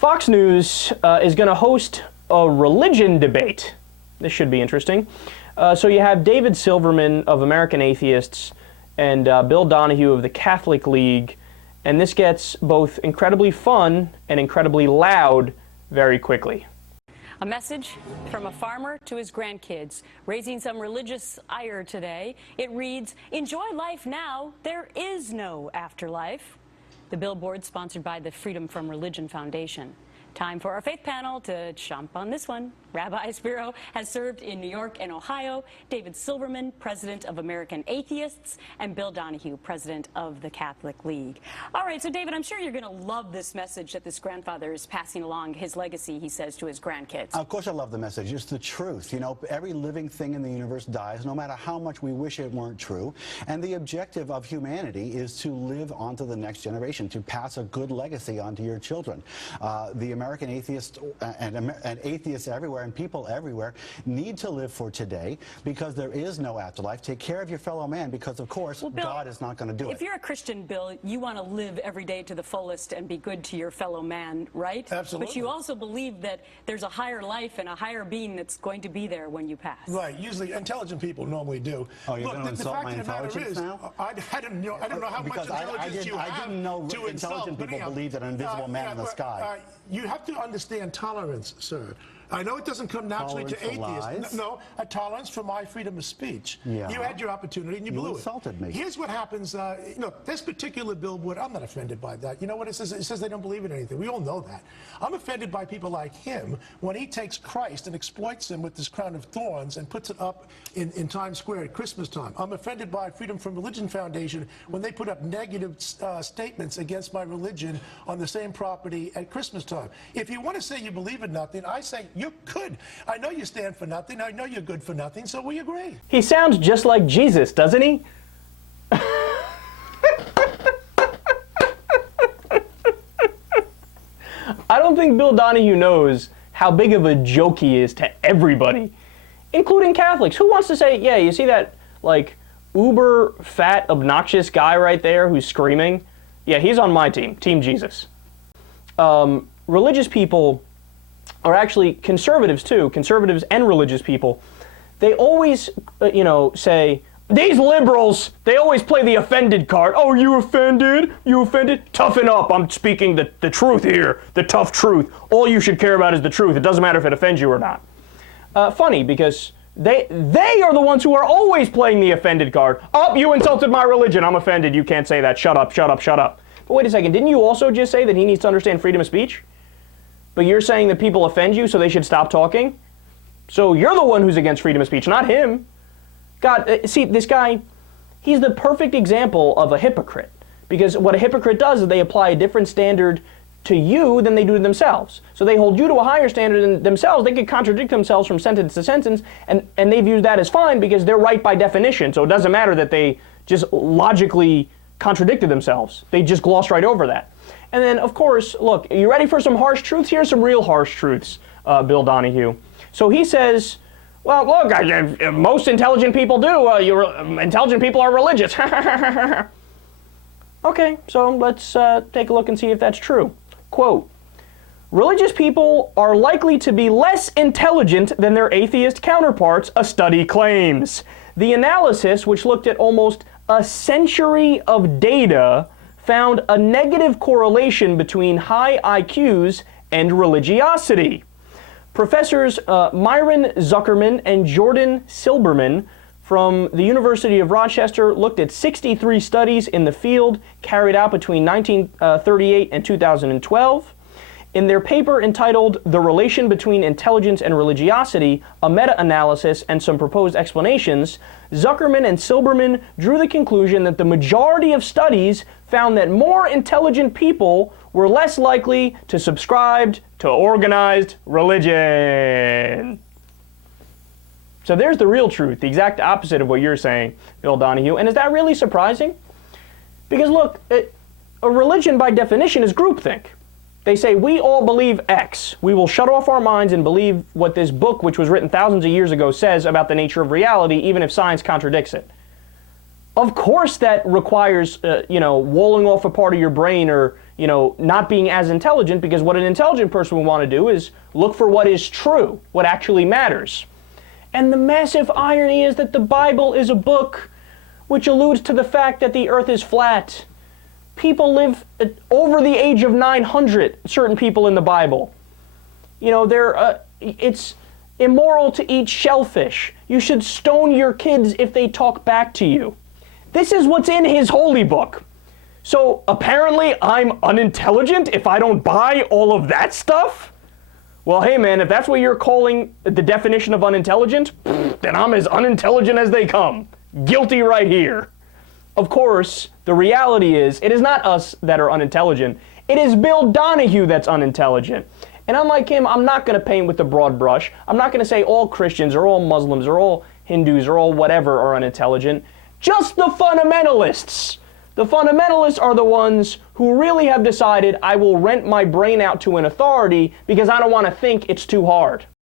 Fox News is going to host a religion debate. This should be interesting. So you have David Silverman of American Atheists and Bill Donahue of the Catholic League, and this gets both incredibly fun and incredibly loud very quickly. A message from a farmer to his grandkids, raising some religious ire today. It reads, "Enjoy life now, there is no afterlife." The billboard sponsored by the Freedom from Religion Foundation. Time for our faith panel to chomp on this one. Rabbi Spiro has served in New York and Ohio. David Silverman, president of American Atheists, and Bill Donahue, president of the Catholic League. All right, so David, I'm sure you're going to love this message that this grandfather is passing along, his legacy, he says, to his grandkids. Of course I love the message. It's the truth. You know, every living thing in the universe dies, no matter how much we wish it weren't true. And the objective of humanity is to live on to the next generation, to pass a good legacy on to your children. The American atheists and atheists everywhere and people everywhere need to live for today because there is no afterlife. Take care of your fellow man because, of course, Bill, God is not going to do it. If you're a Christian, Bill, you want to live every day to the fullest and be good to your fellow man, right? Absolutely. But you also believe that there's a higher life and a higher being that's going to be there when you pass. Right. Usually intelligent people normally do. Oh, you're going to insult my intelligence now? I don't know how much intelligence you have. I didn't know intelligent people believe that an invisible man in the sky. You have to understand tolerance, sir. I know it doesn't come naturally to atheists. No, a tolerance for my freedom of speech. Yeah. You had your opportunity and you blew it. You insulted me. Here's what happens. This particular billboard, I'm not offended by that. You know what it says? It says they don't believe in anything. We all know that. I'm offended by people like him when he takes Christ and exploits him with this crown of thorns and puts it up in Times Square at Christmas time. I'm offended by Freedom from Religion Foundation when they put up negative statements against my religion on the same property at Christmas time. If you want to say you believe in nothing, I say you could. I know you stand for nothing. I know you're good for nothing, so we agree. He sounds just like Jesus, doesn't he? I don't think Bill Donahue knows how big of a joke he is to everybody, including Catholics. Who wants to say, yeah, you see that, like, uber fat, obnoxious guy right there who's screaming? Yeah, he's on my team, Team Jesus. Religious people are actually conservatives too, conservatives and religious people. They always, say, these liberals, they always play the offended card. Oh, you offended? You offended? Toughen up. I'm speaking the truth here, the tough truth. All you should care about is the truth. It doesn't matter if it offends you or not. Funny, because they are the ones who are always playing the offended card. Oh, you insulted my religion. I'm offended. You can't say that. Shut up, shut up, shut up. But wait a second. Didn't you also just say that he needs to understand freedom of speech? But you're saying that people offend you, so they should stop talking? So you're the one who's against freedom of speech, not him. God, see, this guy, he's the perfect example of a hypocrite. Because what a hypocrite does is they apply a different standard to you than they do to themselves. So they hold you to a higher standard than themselves. They could contradict themselves from sentence to sentence, and they view that as fine because they're right by definition. So it doesn't matter that they just logically contradicted themselves. They just glossed right over that. And then, of course, look, are you ready for some harsh truths? Here's some real harsh truths, Bill Donahue. So he says, well, look, most intelligent people do. Intelligent people are religious. Okay, so let's take a look and see if that's true. Quote, religious people are likely to be less intelligent than their atheist counterparts, a study claims. The analysis, which looked at almost a century of data, found a negative correlation between high IQs and religiosity. Professors Myron Zuckerman and Jordan Silberman from the University of Rochester looked at 63 studies in the field carried out between 1938 and 2012. In their paper entitled The Relation Between Intelligence and Religiosity, a meta-analysis and some proposed explanations, Zuckerman and Silberman drew the conclusion that the majority of studies found that more intelligent people were less likely to subscribe to organized religion. So there's the real truth, the exact opposite of what you're saying, Bill Donahue. And is that really surprising? Because look, a religion by definition is groupthink. They say, we all believe X. We will shut off our minds and believe what this book, which was written thousands of years ago, says about the nature of reality, even if science contradicts it. Of course that requires, walling off a part of your brain or, not being as intelligent, because what an intelligent person will want to do is look for what is true, what actually matters. And the massive irony is that the Bible is a book which alludes to the fact that the earth is flat. People live over the age of 900, certain people in the Bible. It's immoral to eat shellfish. You should stone your kids if they talk back to you. This is what's in his holy book. So apparently I'm unintelligent if I don't buy all of that stuff? Well, hey man, if that's what you're calling the definition of unintelligent, then I'm as unintelligent as they come. Guilty right here. Of course, the reality is, it is not us that are unintelligent. It is Bill Donahue that's unintelligent. And unlike him, I'm not going to paint with the broad brush. I'm not going to say all Christians or all Muslims or all Hindus or all whatever are unintelligent. Just the fundamentalists. The fundamentalists are the ones who really have decided, I will rent my brain out to an authority because I don't want to think, it's too hard.